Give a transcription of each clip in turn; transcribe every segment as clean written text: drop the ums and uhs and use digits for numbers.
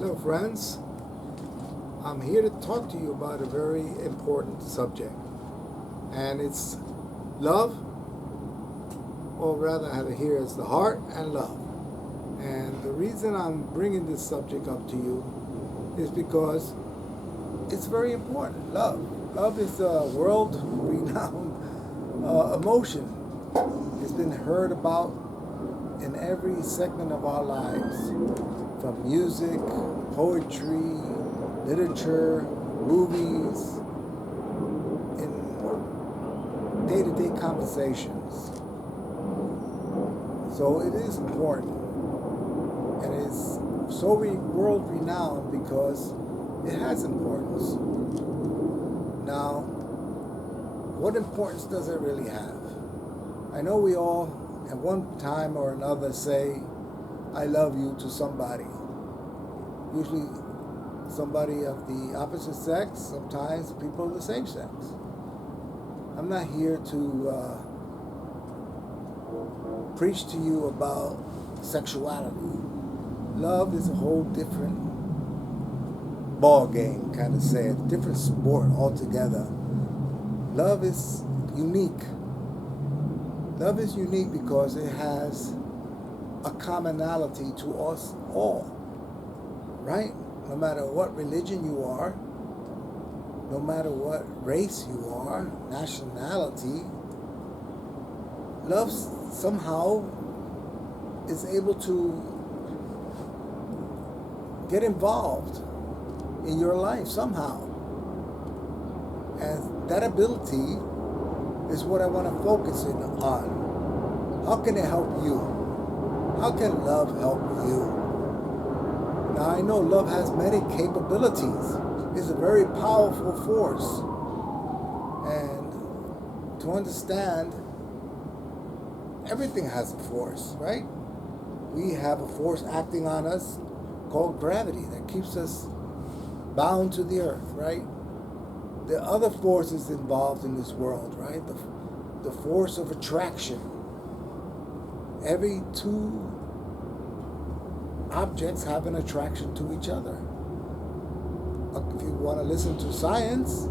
Hello, friends. I'm here to talk to you about a very important subject, and it's love, or rather, I have it here as the heart and love. And the reason I'm bringing this subject up to you is because it's very important. Love. Love is a world renowned emotion. It's been heard about in every segment of our lives, from music, poetry, literature, movies, in day-to-day conversations. So it is important, and it's so world renowned because it has importance. Now, what importance does it really have? I know we all, at one time or another, say, I love you to somebody. Usually somebody of the opposite sex, sometimes people of the same sex. I'm not here to preach to you about sexuality. Love is a whole different ball game, kind of say, a different sport altogether. Love is unique. Love is unique because it has a commonality to us all, right? No matter what religion you are, no matter what race you are, nationality, love somehow is able to get involved in your life somehow. And that ability is what I want to focus in on. How can it help you? How can love help you? Now, I know love has many capabilities. It's a very powerful force. And to understand, everything has a force, right? We have a force acting on us called gravity that keeps us bound to the earth, right? There are other forces involved in this world, right? The force of attraction. Every two objects have an attraction to each other. If you want to listen to science,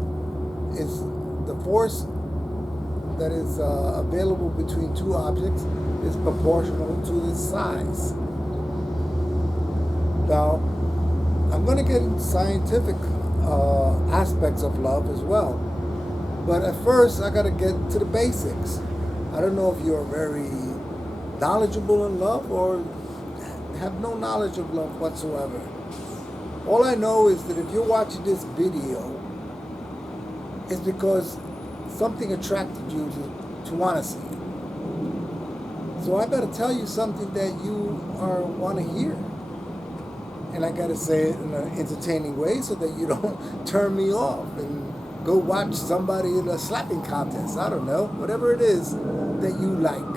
is the force that is available between two objects is proportional to the size. Now, I'm going to get into scientific aspects of love as well. But at first, I got to get to the basics. I don't know if you're very knowledgeable in love or have no knowledge of love whatsoever. All I know is that if you're watching this video, it's because something attracted you to want to see it. So I better tell you something that you want to hear. And I got to say it in an entertaining way so that you don't turn me off and go watch somebody in a slapping contest. I don't know, whatever it is that you like.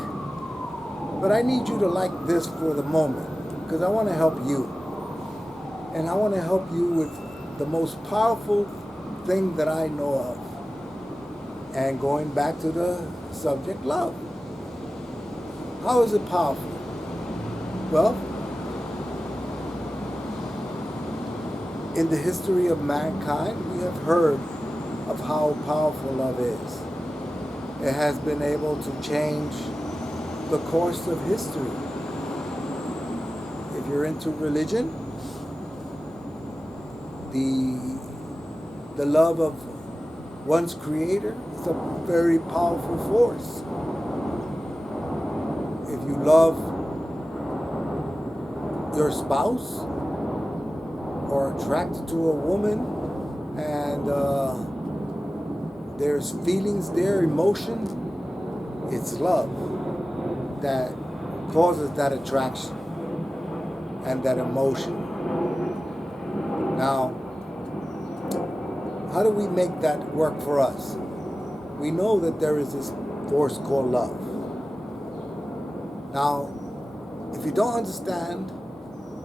But I need you to like this for the moment because I want to help you. And I want to help you with the most powerful thing that I know of. And going back to the subject, love. How is it powerful? Well, in the history of mankind, we have heard of how powerful love is. It has been able to change the course of history. If you're into religion, the love of one's creator is a very powerful force. If you love your spouse or attracted to a woman and there's feelings there, emotion, it's love that causes that attraction and that emotion. Now, how do we make that work for us? We know that there is this force called love. Now, if you don't understand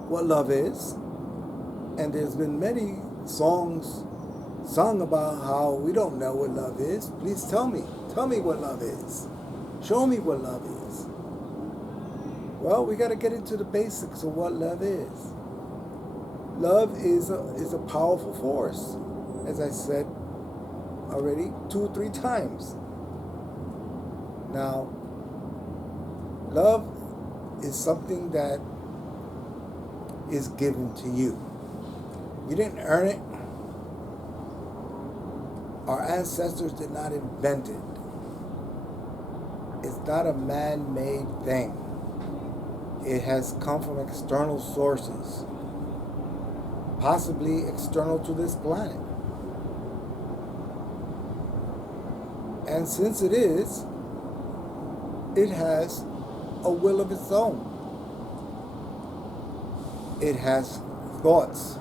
what love is, and there's been many songs sung about how we don't know what love is, please tell me. Tell me what love is. Show me what love is. Well, we got to get into the basics of what love is. Love is a powerful force, as I said already 2 or 3 times. Now, love is something that is given to you. You didn't earn it. Our ancestors did not invent it. It's not a man-made thing. It has come from external sources, possibly external to this planet. And since it is, it has a will of its own. It has thoughts.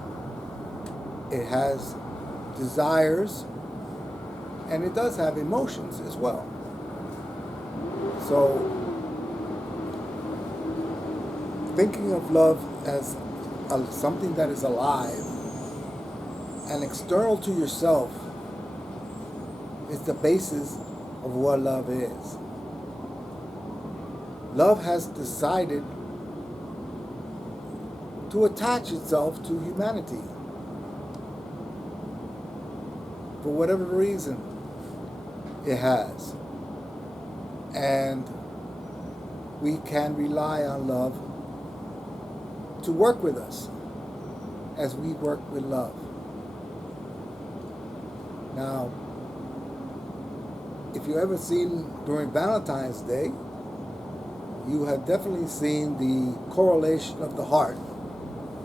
It has desires. And it does have emotions as well. So, thinking of love as something that is alive and external to yourself is the basis of what love is. Love has decided to attach itself to humanity for whatever reason it has. And we can rely on love to work with us as we work with love. Now, if you've ever seen during Valentine's Day, you have definitely seen the correlation of the heart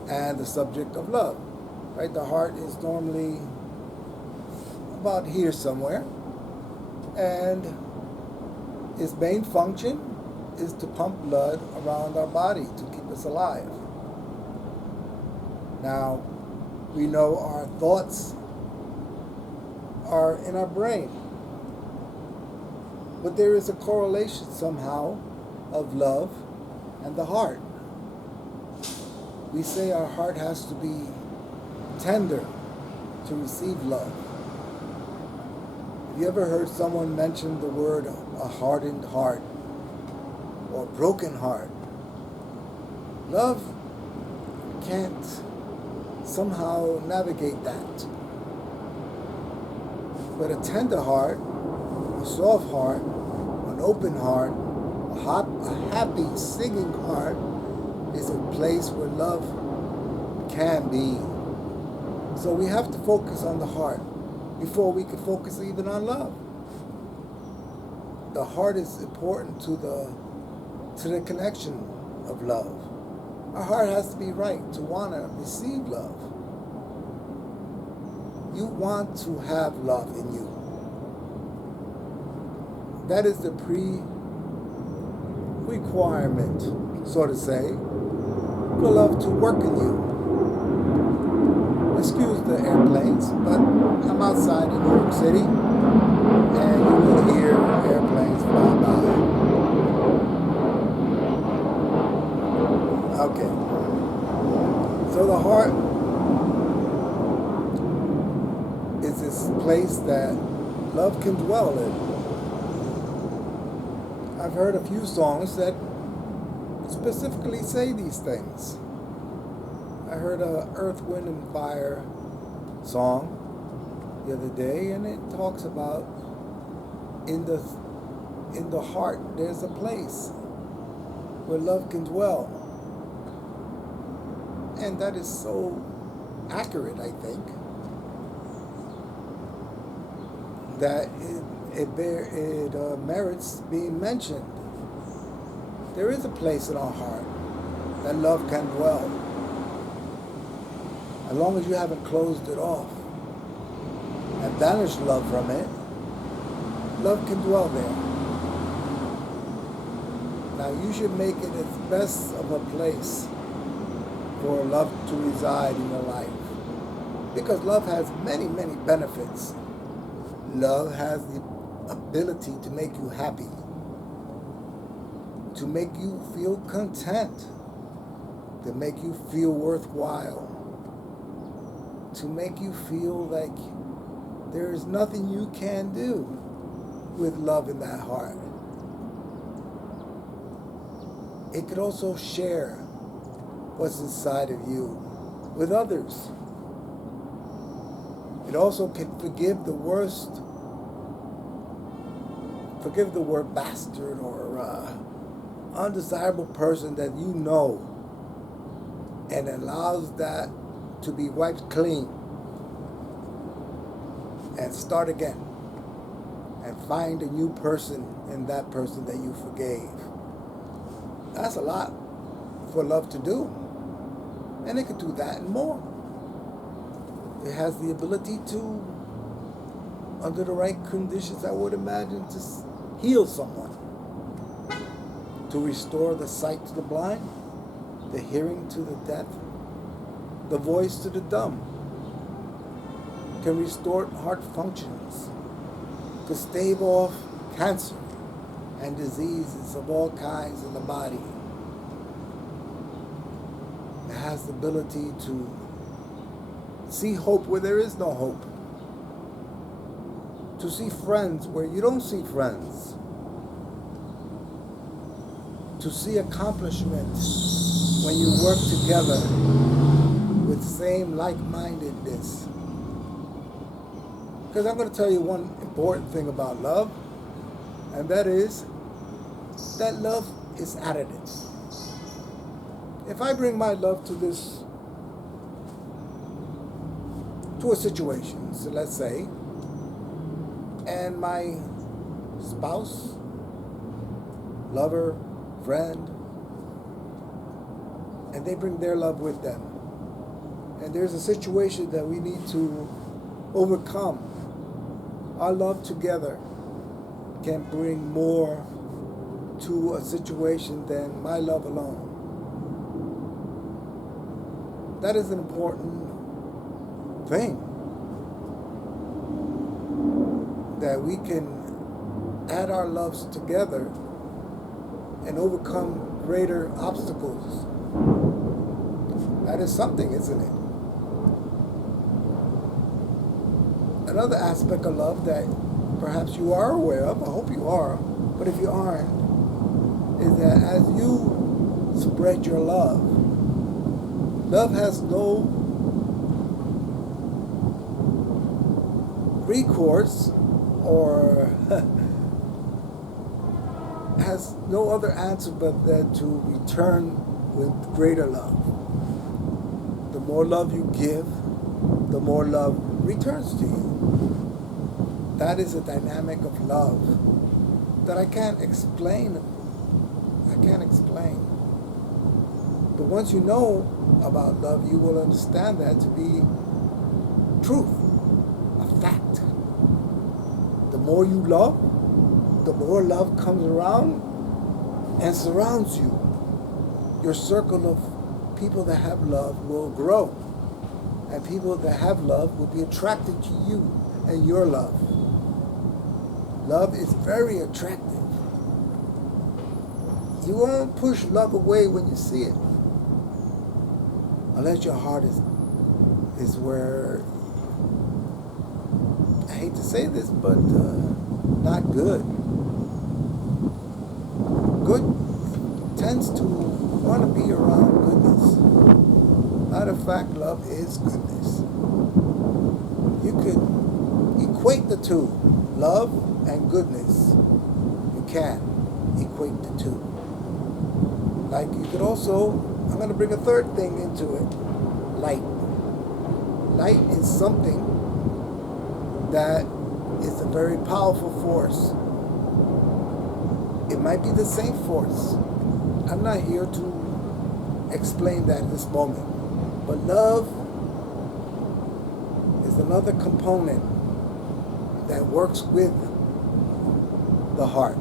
and the subject of love. Right? The heart is normally about here somewhere, and its main function is to pump blood around our body to keep us alive. Now, we know our thoughts are in our brain, but there is a correlation somehow of love and the heart. We say our heart has to be tender to receive love. Have you ever heard someone mention the word a hardened heart or broken heart? Love can't somehow navigate that. But a tender heart, a soft heart, an open heart, a happy singing heart is a place where love can be. So we have to focus on the heart before we can focus even on love. The heart is important to the connection of love. Our heart has to be right to want to receive love. You want to have love in you. That is the requirement, so to say, for love to work in you. Excuse the airplanes, but I'm outside in New York City, and you will hear airplanes fly by. Okay. So the heart is this place that love can dwell in. I've heard a few songs that specifically say these things. I heard a Earth, Wind, and Fire song the other day, and it talks about in the heart there's a place where love can dwell. And that is so accurate, I think, that it merits being mentioned. There is a place in our heart that love can dwell. As long as you haven't closed it off and banished love from it, love can dwell there. Now you should make it as best of a place for love to reside in your life. Because love has many, many benefits. Love has the ability to make you happy, to make you feel content, to make you feel worthwhile, to make you feel like there is nothing you can do with love in that heart. It could also share what's inside of you with others. It also can forgive the worst, forgive the word bastard or undesirable person that you know, and allows that to be wiped clean and start again and find a new person in that person that you forgave. That's a lot for love to do. And it can do that and more. It has the ability to, under the right conditions, I would imagine, to heal someone, to restore the sight to the blind, the hearing to the deaf, the voice to the dumb, can restore heart functions, to stave off cancer and diseases of all kinds in the body. It has the ability to see hope where there is no hope, to see friends where you don't see friends, to see accomplishment when you work together with same like-mindedness. Because I'm going to tell you one important thing about love, and that is that love is additive. If I bring my love to a situation, so let's say, and my spouse, lover, friend, and they bring their love with them, and there's a situation that we need to overcome, our love together can bring more to a situation than my love alone. That is an important thing, that we can add our loves together and overcome greater obstacles. That is something, isn't it? Another aspect of love that perhaps you are aware of, I hope you are, but if you aren't, is that as you spread your love, love has no recourse or has no other answer but that to return with greater love. The more love you give, the more love returns to you. That is a dynamic of love that I can't explain. But once you know about love, you will understand that to be truth, a fact. The more you love, the more love comes around and surrounds you. Your circle of people that have love will grow. And people that have love will be attracted to you and your love. Love is very attractive. You won't push love away when you see it, unless your heart is where, I hate to say this, but not good. Good tends to want to be around goodness. Matter of fact, love is goodness. You could equate the two, love and goodness. You can equate the two. Like you could also, I'm going to bring a third thing into it, light. Light is something that is a very powerful force. It might be the same force. I'm not here to explain that at this moment. But love is another component that works with the heart.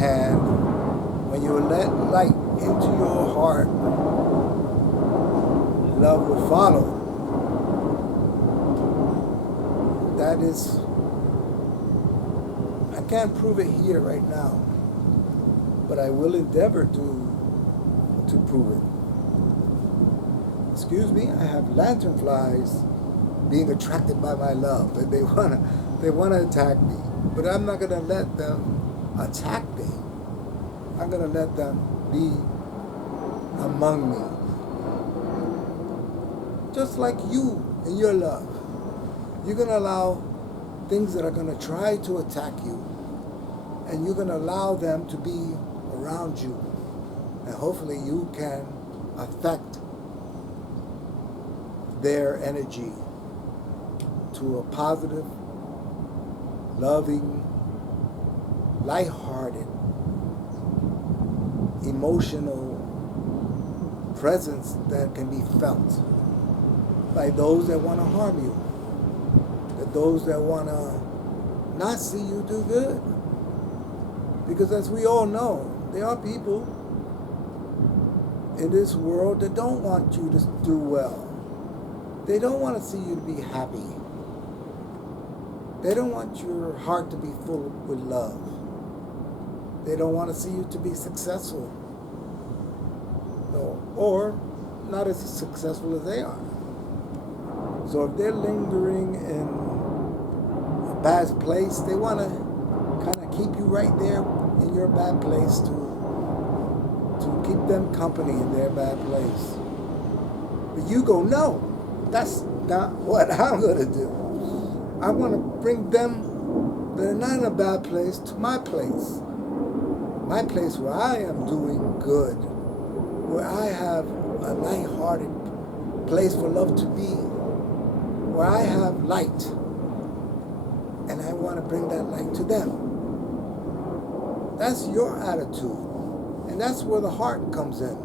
And when you let light into your heart, love will follow. That is, I can't prove it here right now, but I will endeavor to prove it. Excuse me, I have lanternflies being attracted by my love, and they wanna attack me. But I'm not gonna let them attack me. I'm gonna let them be among me. Just like you in your love. You're going to allow things that are going to try to attack you, and you're going to allow them to be around you. And hopefully you can affect their energy to a positive, loving, lighthearted, emotional presence that can be felt by those that want to harm you, that those that want to not see you do good. Because as we all know, there are people in this world that don't want you to do well. They don't want to see you to be happy. They don't want your heart to be full with love. They don't want to see you to be successful. No, or not as successful as they are. So if they're lingering in a bad place, they want to kind of keep you right there in your bad place to keep them company in their bad place. But you go, no, that's not what I'm going to do. I want to bring them that are not in a bad place to my place. My place where I am doing good, where I have a light-hearted place for love to be, where I have light, and I want to bring that light to them. That's your attitude, and that's where the heart comes in.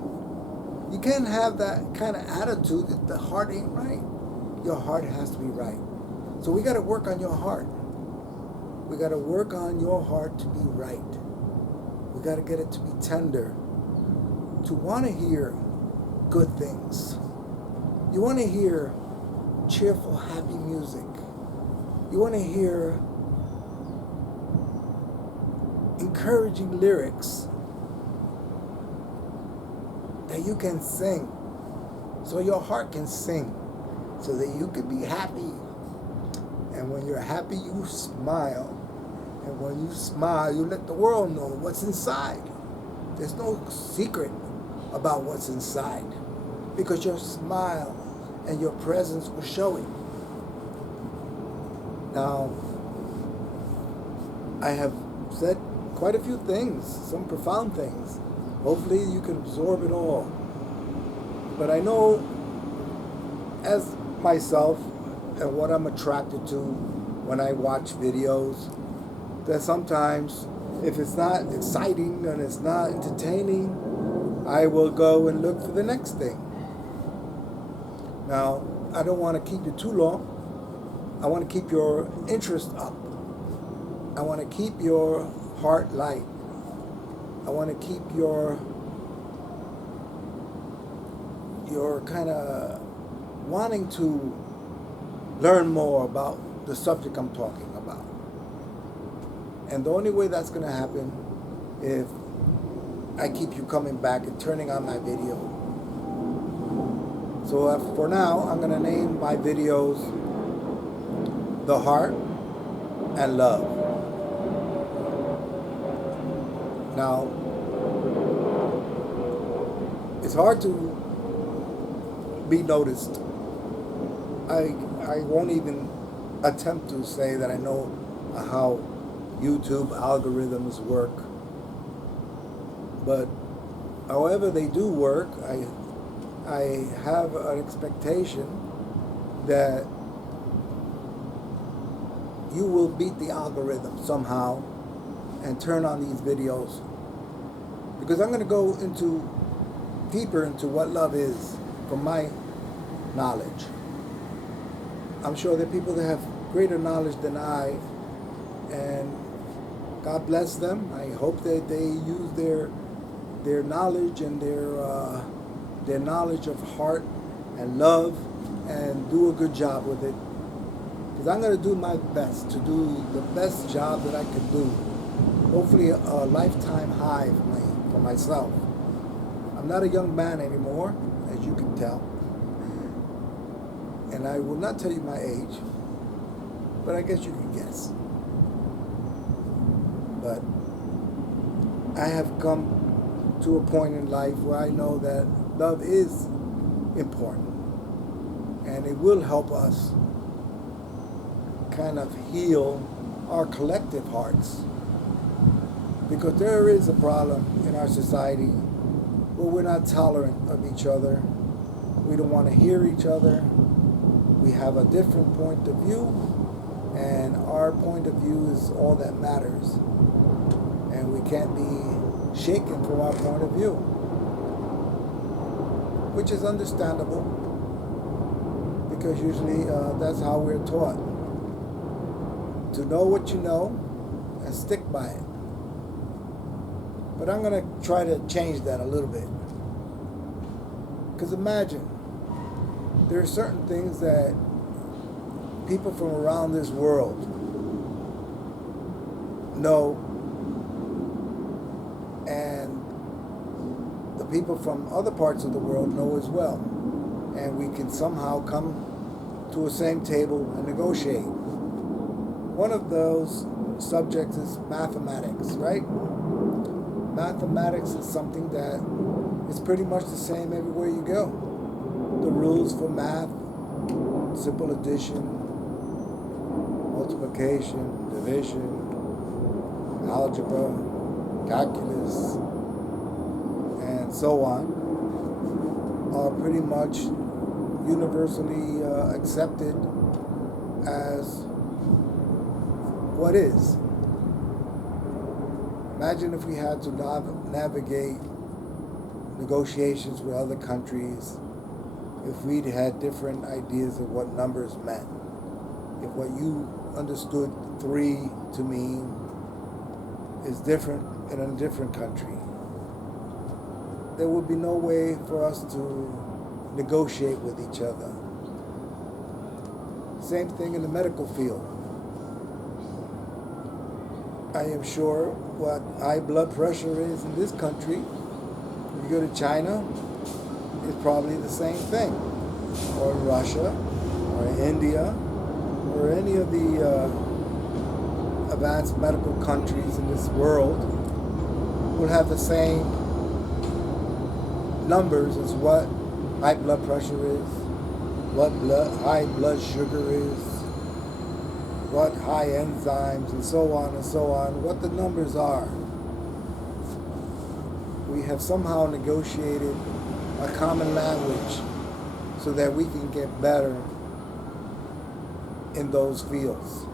You can't have that kind of attitude if the heart ain't right. Your heart has to be right. So we got to work on your heart. We got to work on your heart to be right. We got to get it to be tender, to want to hear good things. You want to hear cheerful, happy music. You want to hear encouraging lyrics that you can sing, so your heart can sing, so that you can be happy. And when you're happy, you smile. And when you smile, you let the world know what's inside. There's no secret about what's inside, because your smile and your presence will show it. Now, I have said quite a few things, some profound things. Hopefully you can absorb it all. But I know, as myself, and what I'm attracted to when I watch videos, that sometimes if it's not exciting and it's not entertaining, I will go and look for the next thing. Now, I don't want to keep you too long. I want to keep your interest up. I want to keep your heart light. I want to keep your kind of wanting to learn more about the subject I'm talking about. And the only way that's going to happen if I keep you coming back and turning on my video. So for now, I'm going to name my videos The Heart and Love. Now, it's hard to be noticed. I won't even attempt to say that I know how YouTube algorithms work. But however they do work, I have an expectation that you will beat the algorithm somehow and turn on these videos. Because I'm going to go deeper into what love is from my knowledge. I'm sure there are people that have greater knowledge than I, and God bless them. I hope that they use their knowledge and their knowledge of heart and love and do a good job with it. Because I'm going to do my best to do the best job that I can do. Hopefully a lifetime high for myself. I'm not a young man anymore, as you can tell. And I will not tell you my age, but I guess you can guess. But I have come to a point in life where I know that love is important, and it will help us kind of heal our collective hearts. Because there is a problem in our society where we're not tolerant of each other. We don't want to hear each other. We have a different point of view, and our point of view is all that matters. And we can't be shaken from our point of view, which is understandable, because usually that's how we're taught. To know what you know and stick by it. But I'm going to try to change that a little bit. Because imagine, there are certain things that people from around this world know, and the people from other parts of the world know as well. And we can somehow come to a same table and negotiate. One of those subjects is mathematics, right? Mathematics is something that is pretty much the same everywhere you go. The rules for math, simple addition, multiplication, division, algebra, calculus, and so on, are pretty much universally accepted as what is. Imagine if we had to navigate negotiations with other countries, if we'd had different ideas of what numbers meant, if what you understood 3 to mean is different in a different country, there would be no way for us to negotiate with each other. Same thing in the medical field. I am sure what high blood pressure is in this country, if you go to China, it's probably the same thing. Or Russia, or India, or any of the advanced medical countries in this world will have the same numbers as what high blood pressure is, what high blood sugar is, what high enzymes, and so on, what the numbers are. We have somehow negotiated a common language so that we can get better in those fields.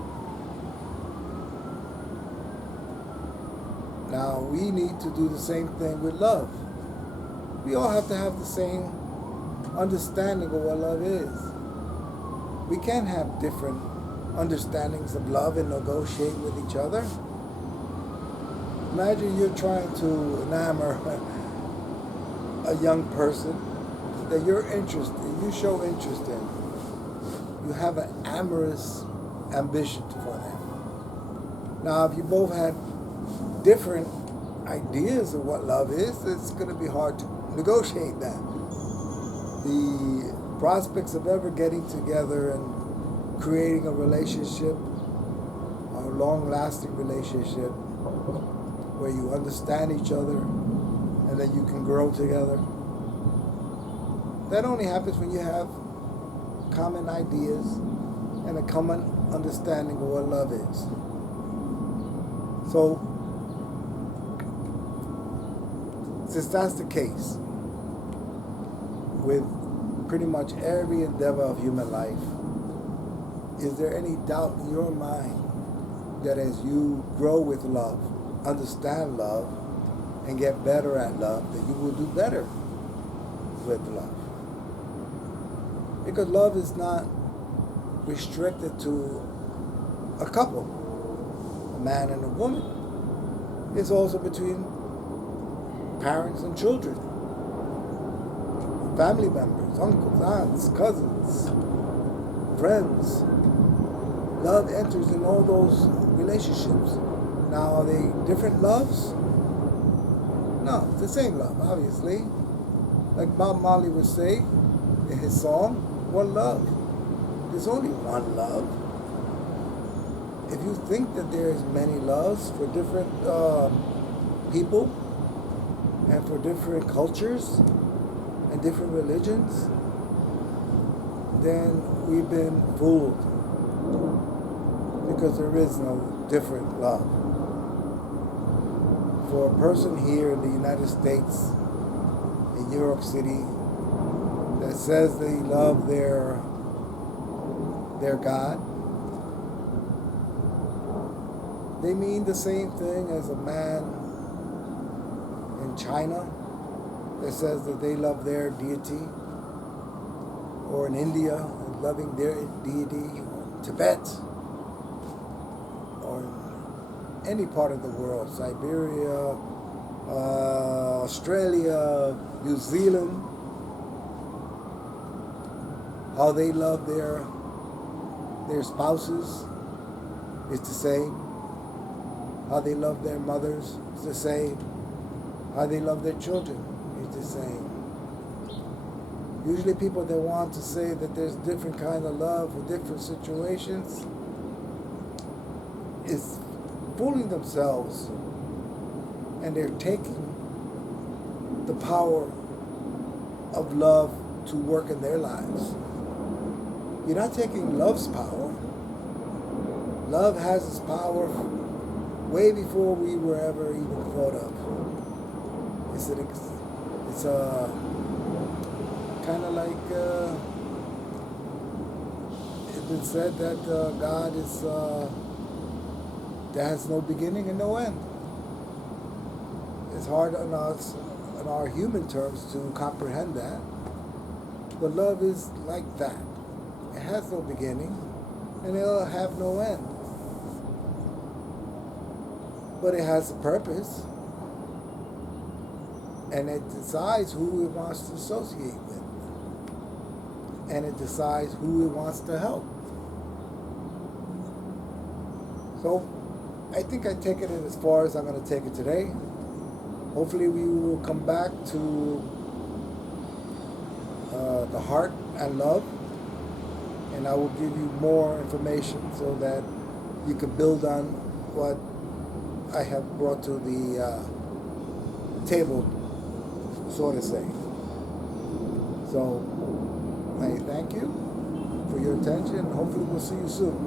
Now, we need to do the same thing with love. We all have to have the same understanding of what love is. We can't have different understandings of love and negotiate with each other. Imagine you're trying to enamor a young person that you're interested, you show interest in. You have an amorous ambition for them. Now, if you both had different ideas of what love is, it's going to be hard to negotiate that. The prospects of ever getting together and creating a relationship, a long-lasting relationship, where you understand each other and then you can grow together, that only happens when you have common ideas and a common understanding of what love is. So, since that's the case with pretty much every endeavor of human life, is there any doubt in your mind that as you grow with love, understand love, and get better at love, that you will do better with love? Because love is not restricted to a couple, a man and a woman. It's also between parents and children, family members, uncles, aunts, cousins, friends. Love enters in all those relationships. Now, are they different loves? No, it's the same love, obviously. Like Bob Marley would say in his song, one love. There's only one love. If you think that there's many loves for different people and for different cultures and different religions, then we've been fooled, because there is no different love. For a person here in the United States, in New York City, that says they love their God, they mean the same thing as a man in China that says that they love their deity, or in India, loving their deity, or in Tibet, or in any part of the world, Siberia, Australia, New Zealand, how they love their spouses is the same. How they love their mothers is the same. How they love their children is the same. Usually people that want to say that there's different kind of love for different situations is fooling themselves, and they're taking the power of love to work in their lives. You're not taking love's power. Love has its power way before we were ever even thought of. It's a kind of like it's been said that God is that has no beginning and no end. It's hard on us, on our human terms, to comprehend that. But love is like that. It has no beginning and it'll have no end. But it has a purpose, and it decides who it wants to associate with, and it decides who it wants to help. So I think I take it as far as I'm going to take it today. Hopefully we will come back to the heart and love, and I will give you more information so that you can build on what I have brought to the table, so to say. So I thank you for your attention. Hopefully we'll see you soon.